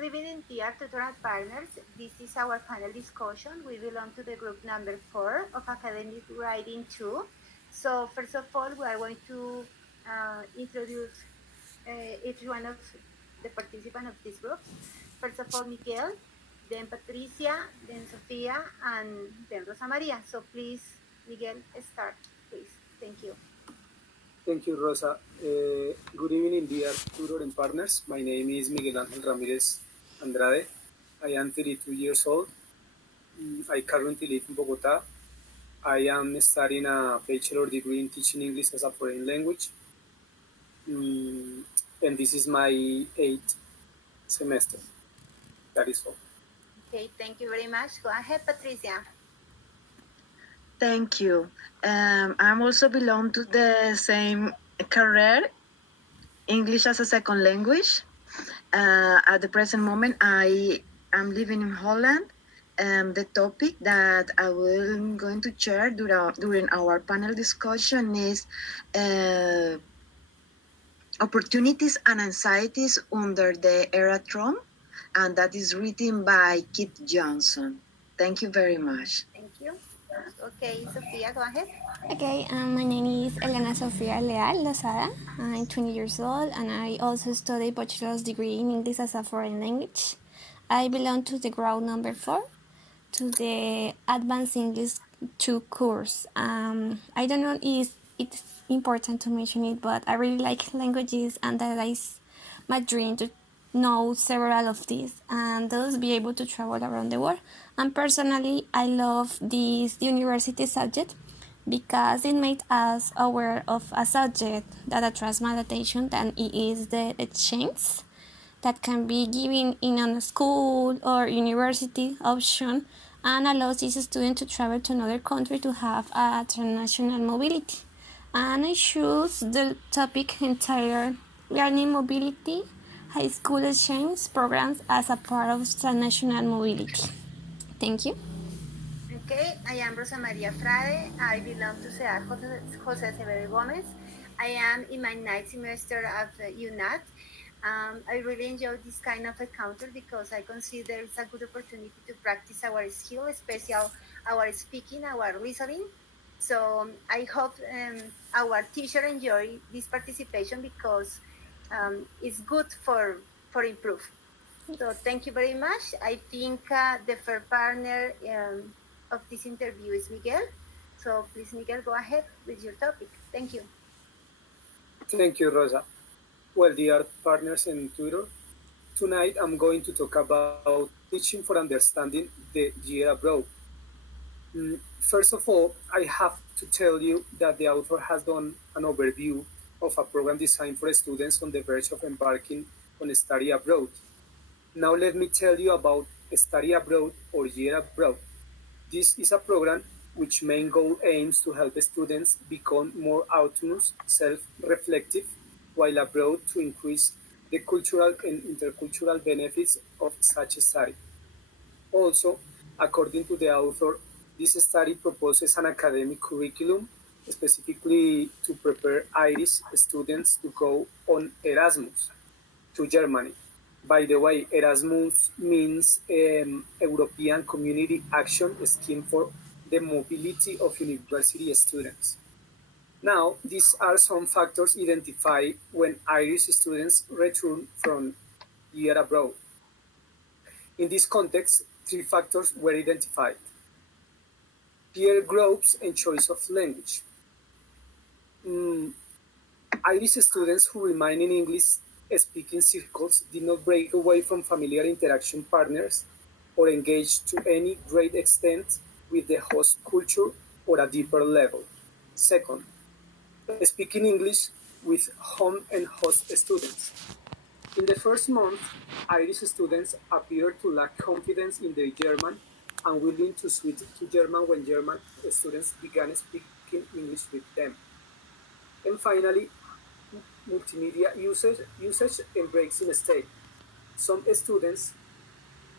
Good evening, dear tutor partners. This is our panel discussion. We belong to the group number 4 of Academic Writing 2. So first of all, we are going to introduce each one of the participants of this group. First of all, Miguel, then Patricia, then Sofia, and then Rosa Maria. So please, Miguel, start, please. Thank you. Thank you, Rosa. Good evening, dear tutor and partners. My name is Miguel Ángel Ramírez Andrade. I am 32 years old. I currently live in Bogota. I am studying a bachelor degree in teaching English as a foreign language. And this is my 8th semester. That is all. Okay, thank you very much. Go ahead, Patricia. Thank you. I'm also belong to the same career, English as a second language. At the present moment, I am living in Holland. The topic that I will going to share during our panel discussion is opportunities and anxieties under the era Trump, and that is written by Kit Johnson. Thank you very much. Thank you. Okay, Sofia, go ahead. Okay, my name is Elena Sofia Leal Lozada. I'm 20 years old and I also study bachelor's degree in English as a foreign language. I belong to the group number 4, to the Advanced English 2 course. I don't know if it's important to mention it, but I really like languages and that is my dream to know several of these and thus be able to travel around the world. And personally, I love this university subject because it made us aware of a subject that attracts my attention, and it is the exchange that can be given in a school or university option and allows this student to travel to another country to have a international mobility. And I choose the topic entire learning mobility, high school exchange programs as a part of international mobility. Thank you. Okay, I am Rosa Maria Frade. I belong to Ciudad Jose Acevedo Gomez. I am in my 9th semester of UNAT. I really enjoy this kind of encounter because I consider it's a good opportunity to practice our skill, especially our speaking, our listening. So I hope our teacher enjoy this participation because it's good for improve. So thank you very much. I think the first partner of this interview is Miguel. So please, Miguel, go ahead with your topic. Thank you. Thank you, Rosa. Well, dear partners and tutor, tonight I'm going to talk about teaching for understanding the year abroad. First of all, I have to tell you that the author has done an overview of a program designed for students on the verge of embarking on a study abroad. Now let me tell you about Study Abroad or Year Abroad. This is a program which main goal aims to help students become more autonomous, self-reflective, while abroad to increase the cultural and intercultural benefits of such a study. Also, according to the author, this study proposes an academic curriculum specifically to prepare Irish students to go on Erasmus to Germany. By the way, Erasmus means European Community Action Scheme for the mobility of university students. Now, these are some factors identified when Irish students return from year abroad. In this context, 3 factors were identified: peer groups and choice of language. Irish students who remain in English-speaking circles did not break away from familiar interaction partners or engage to any great extent with the host culture or a deeper level. Second, speaking English with home and host students. In the first month, Irish students appeared to lack confidence in their German and willing to switch to German when German students began speaking English with them. And finally, multimedia usage and breaks in state. Some students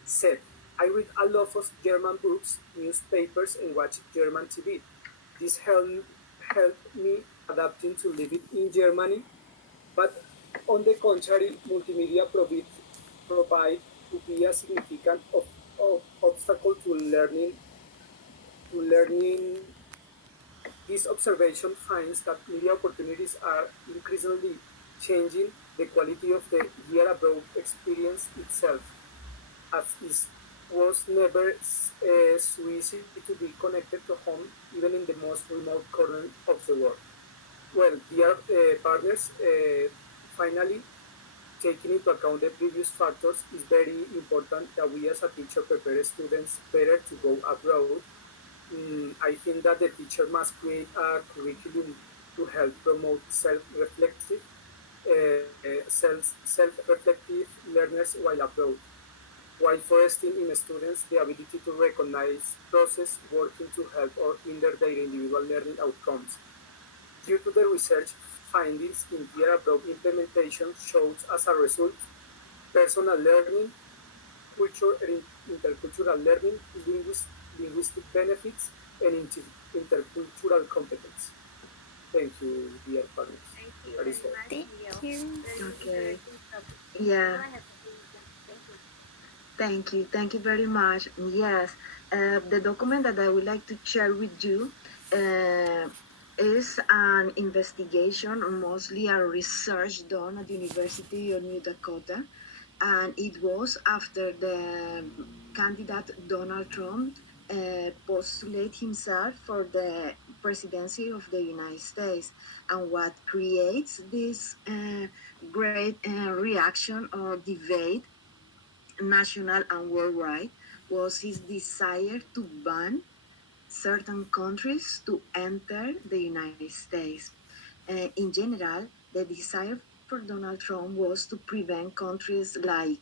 said, I read a lot of German books, newspapers, and watch German TV. This helped me adapting to living in Germany, but on the contrary, multimedia provide to be a significant obstacle to learning. This observation finds that media opportunities are increasingly changing the quality of the year abroad experience itself, as it was never so easy to be connected to home, even in the most remote corner of the world. Well, dear partners, finally, taking into account the previous factors, it's very important that we as a teacher prepare students better to go abroad. I think that the teacher must create a curriculum to help promote self-reflective learners while abroad, while fostering in students the ability to recognize process working to help or hinder their individual learning outcomes. Due to the research findings in year abroad implementation shows as a result personal learning, intercultural learning, linguistic benefits, and intercultural competence. Thank you, dear partners. Thank you That is very all. much, Thank Leo. you. Very Okay. interesting topic. Go Yeah. ahead, Felicia. Thank you. Thank you. Thank you very much. Yes. The document that I would like to share with you uh, is an investigation, or mostly a research done at the University of New Dakota. And it was after the candidate Donald Trump postulate himself for the presidency of the United States. And what creates this great reaction or debate, national and worldwide, was his desire to ban certain countries to enter the United States. In general, the desire for Donald Trump was to prevent countries like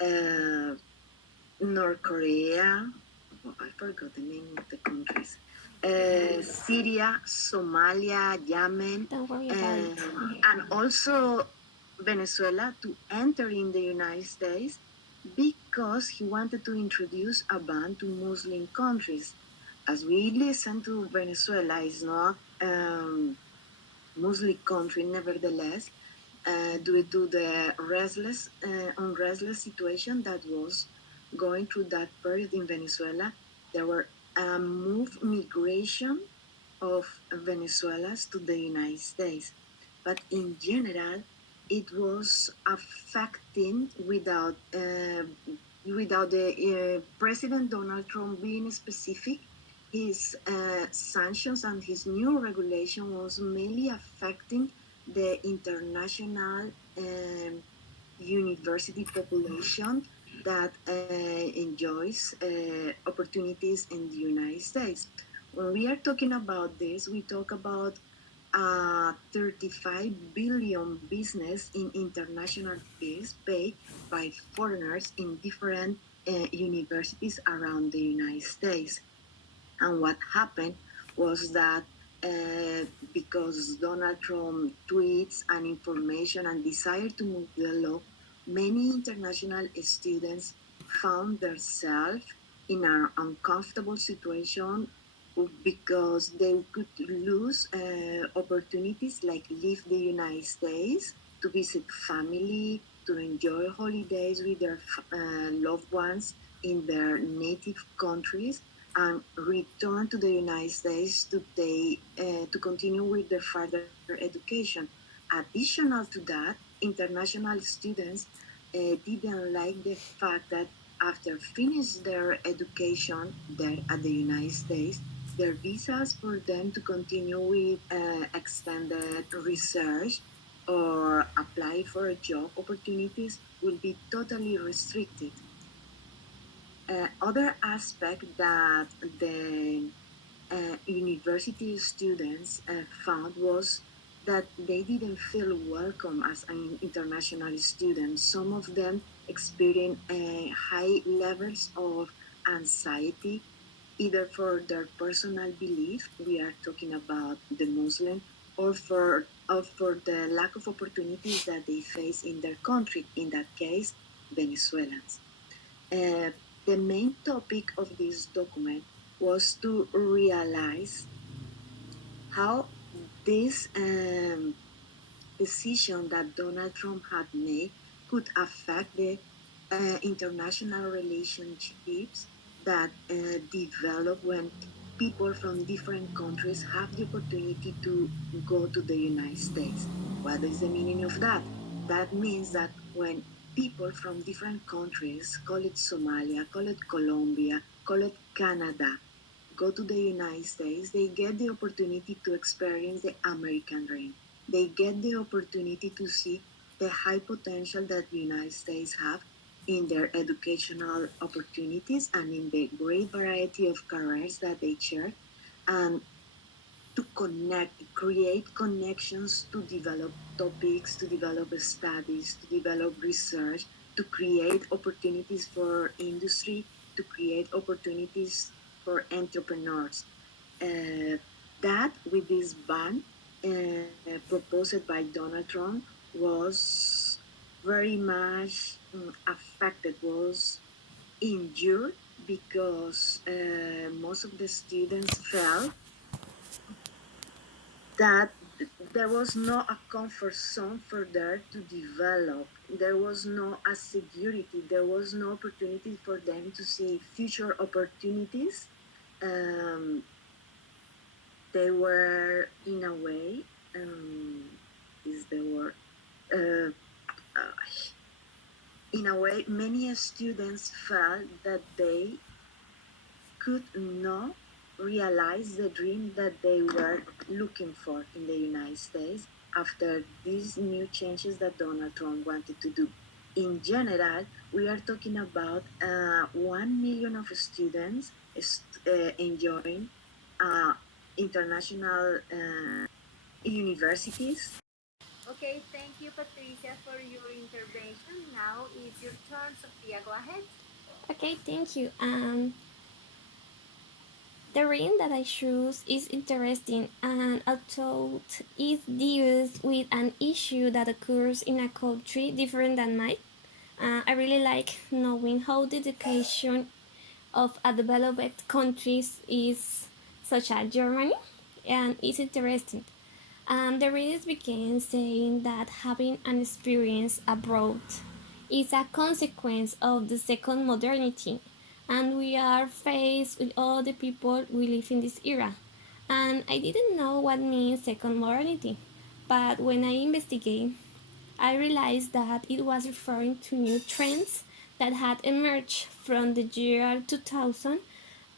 uh, North Korea, oh, I forgot the name of the countries, Syria, Somalia, Yemen, Don't worry about it. and also Venezuela to enter in the United States because he wanted to introduce a ban to Muslim countries. As we listen to Venezuela is not Muslim country, nevertheless, due to the unrestless situation that was going through that period in Venezuela, there were a migration of Venezuelans to the United States. But in general, it was affecting without the President Donald Trump being specific. His sanctions and his new regulation was mainly affecting the international university population that enjoys opportunities in the United States. When we are talking about this, we talk about 35 billion business in international fees paid by foreigners in different universities around the United States. And what happened was that because Donald Trump tweets and information and desire to move the law, many international students found themselves in an uncomfortable situation because they could lose opportunities like leave the United States to visit family, to enjoy holidays with their loved ones in their native countries, and return to the United States to continue with their further education. Additional to that, international students didn't like the fact that after finish their education there at the United States, their visas for them to continue with extended research or apply for a job opportunities will be totally restricted. Other aspect that the university students found was that they didn't feel welcome as an international student. Some of them experienced high levels of anxiety, either for their personal belief, we are talking about the Muslim, or for the lack of opportunities that they face in their country, in that case, Venezuelans. Uh, the main topic of this document was to realize how this decision that Donald Trump had made could affect the international relationships that develop when people from different countries have the opportunity to go to the United States. What is the meaning of that? That means that when people from different countries, call it Somalia, call it Colombia, call it Canada, go to the United States, they get the opportunity to experience the American dream. They get the opportunity to see the high potential that the United States have in their educational opportunities and in the great variety of careers that they share, and to connect, create connections, to develop topics, to develop studies, to develop research, to create opportunities for industry, to create opportunities for entrepreneurs. Uh, that with this ban proposed by Donald Trump was very much affected, was injured because most of the students felt that there was no a comfort zone for there to develop. There was no a security. There was no opportunity for them to see future opportunities. Um, they were in a way, is the word, uh, uh, in a way, many students felt that they could not realize the dream that they were looking for in the United States after these new changes that Donald Trump wanted to do. In general, we are talking about 1 million of students enjoying international universities. Okay, thank you, Patricia, for your intervention. Now it's your turn, Sophia. Go ahead. Okay, thank you. The ring that I choose is interesting, and although it deals with an issue that occurs in a country different than mine, I really like knowing how the education of a developed countries is such as Germany, and it's interesting. The readers began saying that having an experience abroad is a consequence of the second modernity, and we are faced with all the people we live in this era. And I didn't know what means second modernity, but when I investigate, I realized that it was referring to new trends that had emerged from the year 2000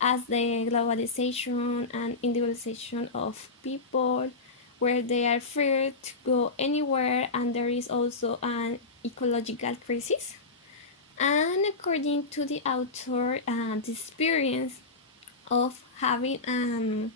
as the globalization and individualization of people, where they are free to go anywhere, and there is also an ecological crisis. And according to the author, the experience of having an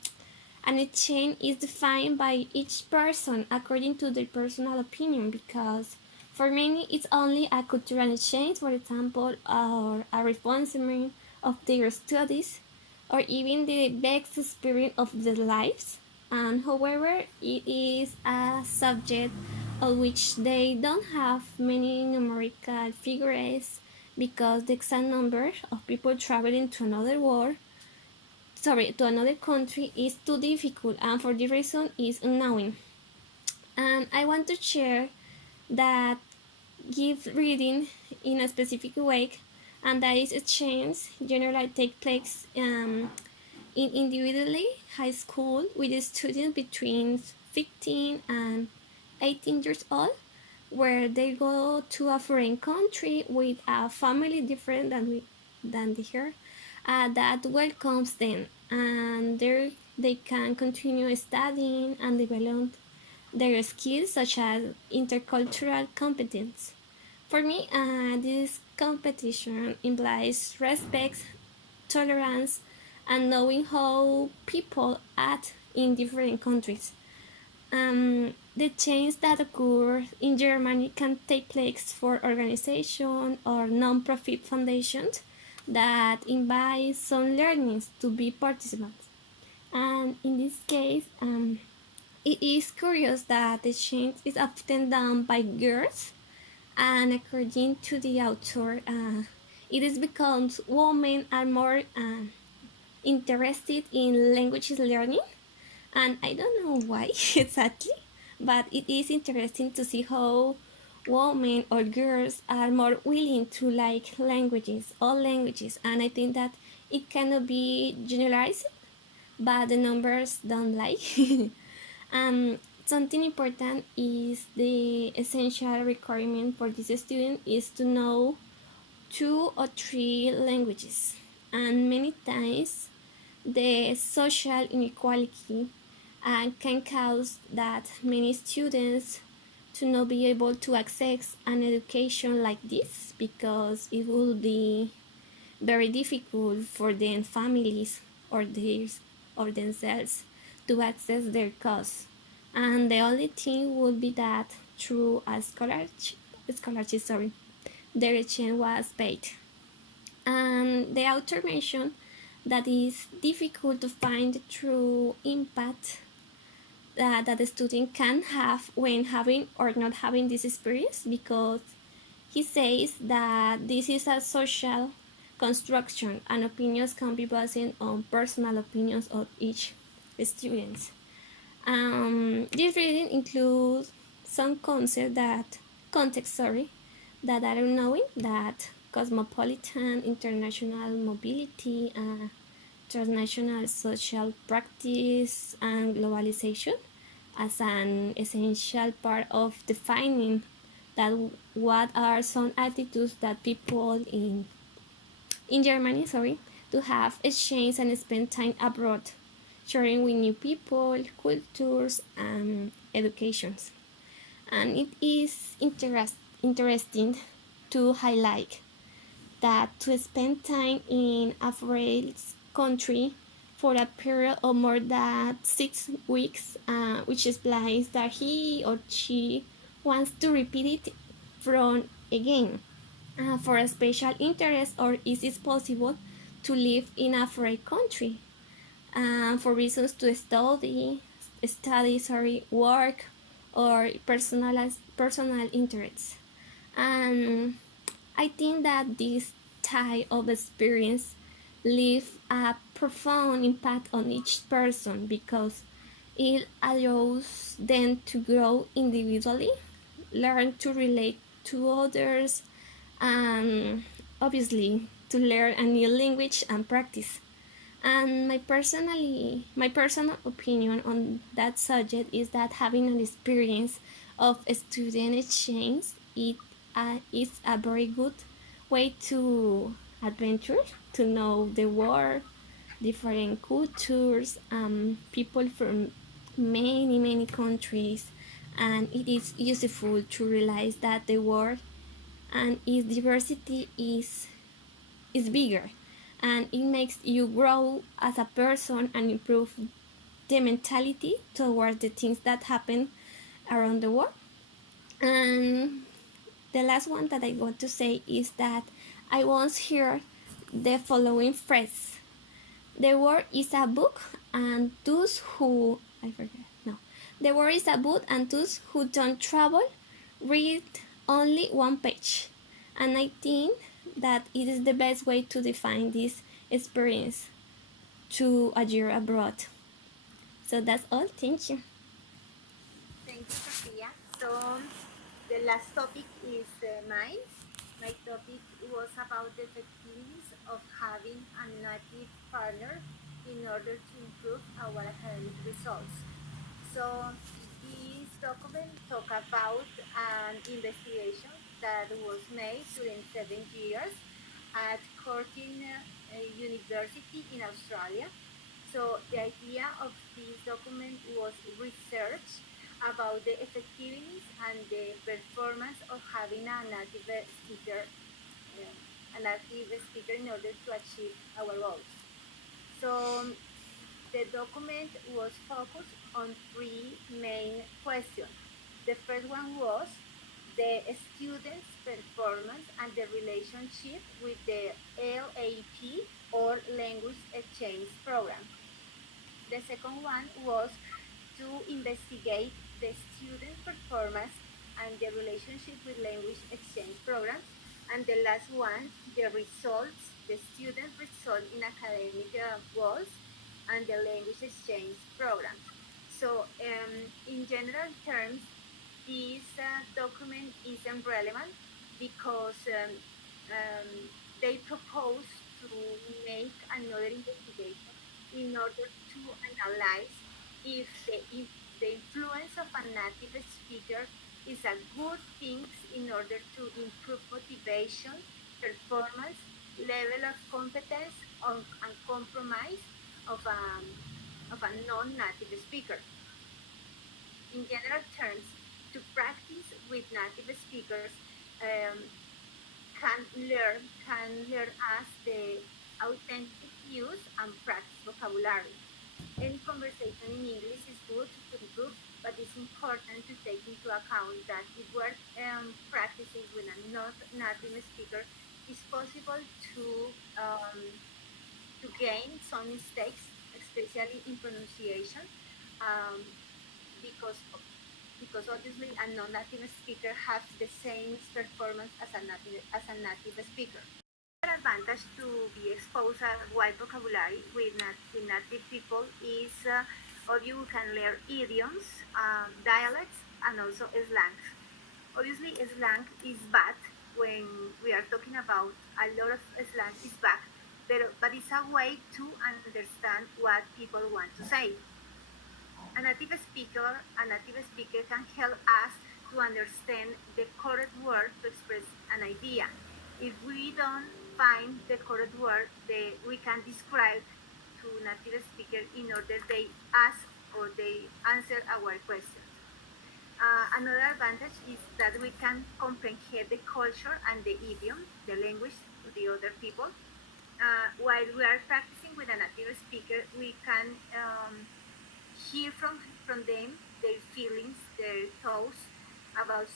exchange is defined by each person according to their personal opinion, because for many it's only a cultural exchange, for example, or a reinforcement of their studies, or even the best experience of their lives. And however, it is a subject of which they don't have many numerical figures, because the exact number of people traveling to another world, to another country is too difficult, and for this reason is unknown. And I want to share that give reading in a specific way, and that is exchange generally take place in individually high school with students between 15 and 18 years old, where they go to a foreign country with a family different than here, that welcomes them, and there they can continue studying and develop their skills such as intercultural competence. For me, this competition implies respect, tolerance, and knowing how people act in different countries. The change that occurs in Germany can take place for organizations or non-profit foundations that invite some learners to be participants. And in this case, it is curious that the change is often done by girls, and according to the author, it is because women are more interested in languages learning, and I don't know why exactly, but it is interesting to see how women or girls are more willing to like languages, all languages, and I think that it cannot be generalized, but the numbers don't like. Something important is the essential requirement for this student is to know 2 or 3 languages, and many times the social inequality can cause that many students to not be able to access an education like this because it will be very difficult for their families or theirs or themselves to access their costs. And the only thing would be that through a scholarship, their exchange was paid. And the author mentioned that it's difficult to find the true impact that the student can have when having or not having this experience, because he says that this is a social construction and opinions can be based on personal opinions of each student. This reading includes some context, that are knowing that cosmopolitan international mobility, transnational social practice, and globalization as an essential part of defining that what are some attitudes that people in Germany, to have exchange and spend time abroad, sharing with new people, cultures, and educations. And it is interesting to highlight that to spend time in a foreign country for a period of more than 6 weeks, which implies that he or she wants to repeat it from again, for a special interest, or is it possible to live in a foreign country for reasons to work, or personal interests. And I think that this type of experience leave a profound impact on each person because it allows them to grow individually, learn to relate to others, and obviously to learn a new language and practice. And my personal opinion on that subject is that having an experience of a student exchange is a very good way to adventure, to know the world, different cultures, people from many countries, and it is useful to realize that the world and its diversity is bigger, and it makes you grow as a person and improve the mentality towards the things that happen around the world. And the last one that I want to say is that I once heard the following phrase: the world is a book, and those who I forget no the world is a book, and those who don't travel read only one page. And I think that it is the best way to define this experience to a year abroad. So that's all. Thank you. Thank you, Sophia. So the last topic is mine. My topic was about the effectiveness of having a native partner in order to improve our academic results. So this document talk about an investigation that was made during 7 years at Curtin University in Australia. So the idea of this document was research about the effectiveness and the performance of having a native speaker in order to achieve our goals. So the document was focused on three main questions. The first one was the student's performance and the relationship with the LAP or Language Exchange Program. The second one was to investigate the student performance and the relationship with language exchange programs. And the last one, the results, the student result in academic goals and the language exchange programs. So in general terms, this document isn't relevant because um, they propose to make another investigation in order to analyze if the influence of a native speaker is a good thing in order to improve motivation, performance, level of competence, and compromise of a non-native speaker. In general terms, to practice with native speakers um, can learn us the authentic use and practice vocabulary. Any conversation in English is good to improve, but it's important to take into account that if we're practicing with a not native speaker, it's possible to gain some mistakes, especially in pronunciation, um, because because obviously a non-native speaker has the same performance as a native speaker. Another advantage to be exposed a wide vocabulary with native people is obviously we can learn idioms, dialects, and also slangs. Obviously, slang is bad when we are talking about a lot of slang is bad, but it's a way to understand what people want to say. A native speaker can help us to understand the correct word to express an idea. If we don't find the correct word, we can describe to native speaker in order they ask or they answer our questions. Another advantage is that we can comprehend the culture and the idiom, the language of the other people. While we are practicing with a native speaker, we can hear from them their feelings, their thoughts about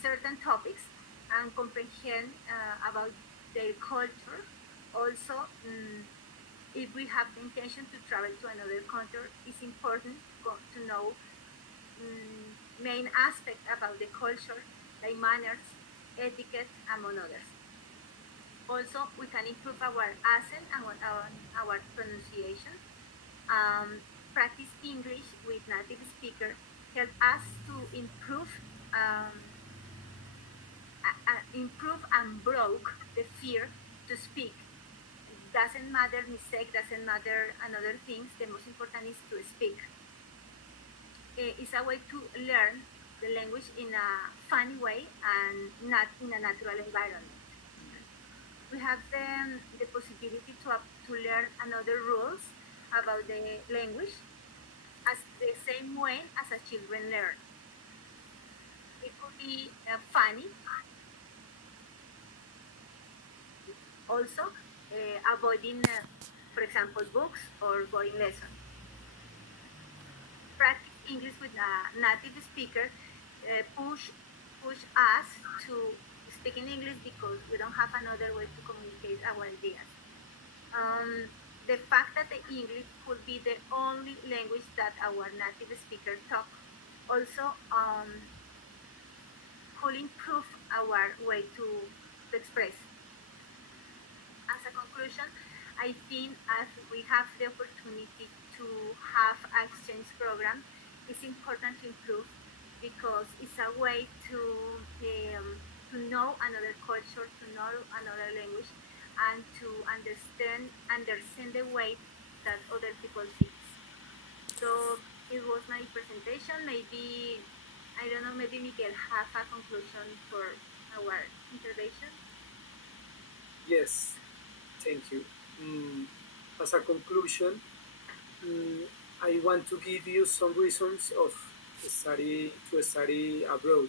certain topics, and comprehend about their culture. Also, if we have the intention to travel to another country, it's important to know main aspects about the culture, like manners, etiquette, among others. Also, we can improve our accent and our pronunciation. Practice English with native speaker help us to um, improve and broke the fear to speak. Doesn't matter mistake, doesn't matter another things. The most important is to speak. It's a way to learn the language in a funny way and not in a natural environment. We have the possibility to learn another rules about the language as the same way as a children learn. It could be funny, also avoiding, for example, books or boring lessons. Practice English with a native speaker push us to speak in English because we don't have another way to communicate our ideas. Um, the fact that the English could be the only language that our native speaker talk also could improve our way to express. As a conclusion, I think as we have the opportunity to have an exchange program, it's important to improve because it's a way to know another culture, to know another language, and to understand the way that other people think. So it was my presentation. Maybe I don't know. Maybe Miguel have a conclusion for our intervention. Yes, thank you. Mm, as a conclusion, mm, I want to give you some reasons of study abroad.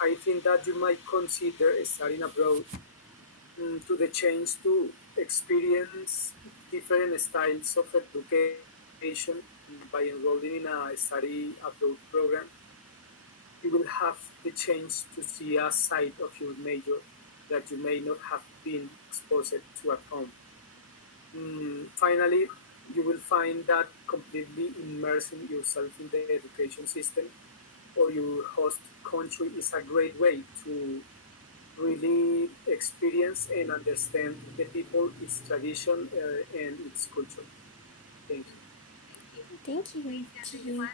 I think that you might consider studying abroad to the chance to experience different styles of education by enrolling in a study abroad program. You will have the chance to see a side of your major that you may not have been exposed to at home. Finally, you will find that completely immersing yourself in the education system or your host country is a great way to really experience and understand the people, its tradition, and its culture. Thank you. Thank you. Thank you Gracias, to you. everyone.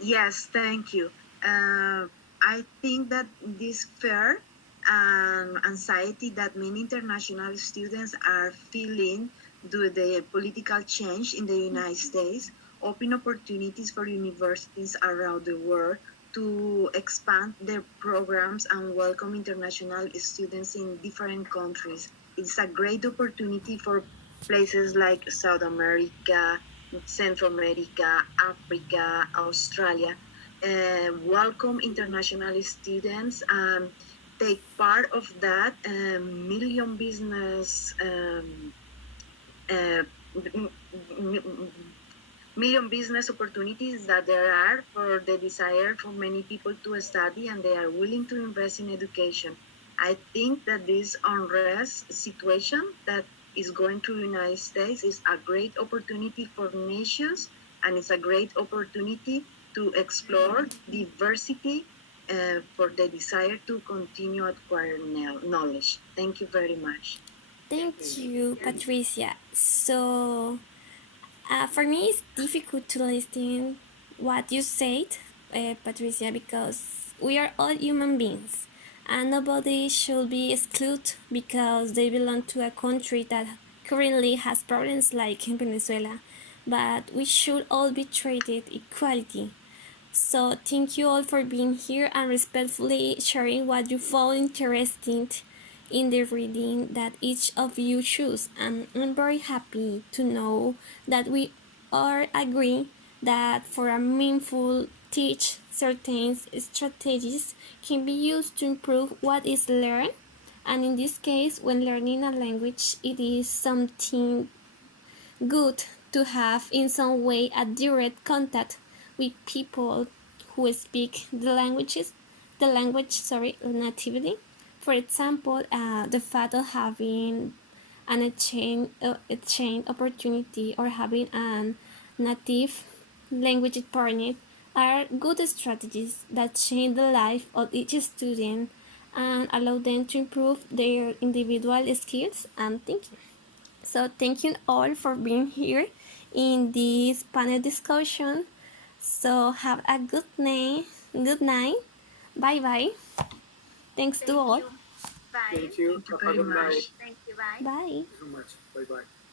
Yes, thank you. I think that this fear and anxiety that many international students are feeling due to the political change in the United States open opportunities for universities around the world to expand their programs and welcome international students in different countries. It's a great opportunity for places like South America, Central America, Africa, Australia, welcome international students and take part of that million business uh, million business opportunities that there are for the desire for many people to study and they are willing to invest in education. I think that this unrest situation that is going to the United States is a great opportunity for nations and it's a great opportunity to explore diversity for the desire to continue acquiring knowledge. Thank you very much. Thank you, Yes. Patricia. So, for me, it's difficult to listen what you said, Patricia, because we are all human beings, and nobody should be excluded because they belong to a country that currently has problems like in Venezuela. But we should all be treated equality. So thank you all for being here and respectfully sharing what you found interesting in the reading that each of you choose. And I'm very happy to know that we all agree that for a meaningful teach certain strategies can be used to improve what is learned. And in this case, when learning a language, it is something good to have in some way a direct contact with people who speak the language natively. For example, the fact of having an exchange opportunity or having a native language partner are good strategies that change the life of each student and allow them to improve their individual skills and thinking. So thank you all for being here in this panel discussion. So have a good night. Good night. Bye bye. Thanks to Thank all. you. Bye. Thank you. Thank you Have a very good night. much. Thank you. Bye. Bye. Thank you so much. Bye bye.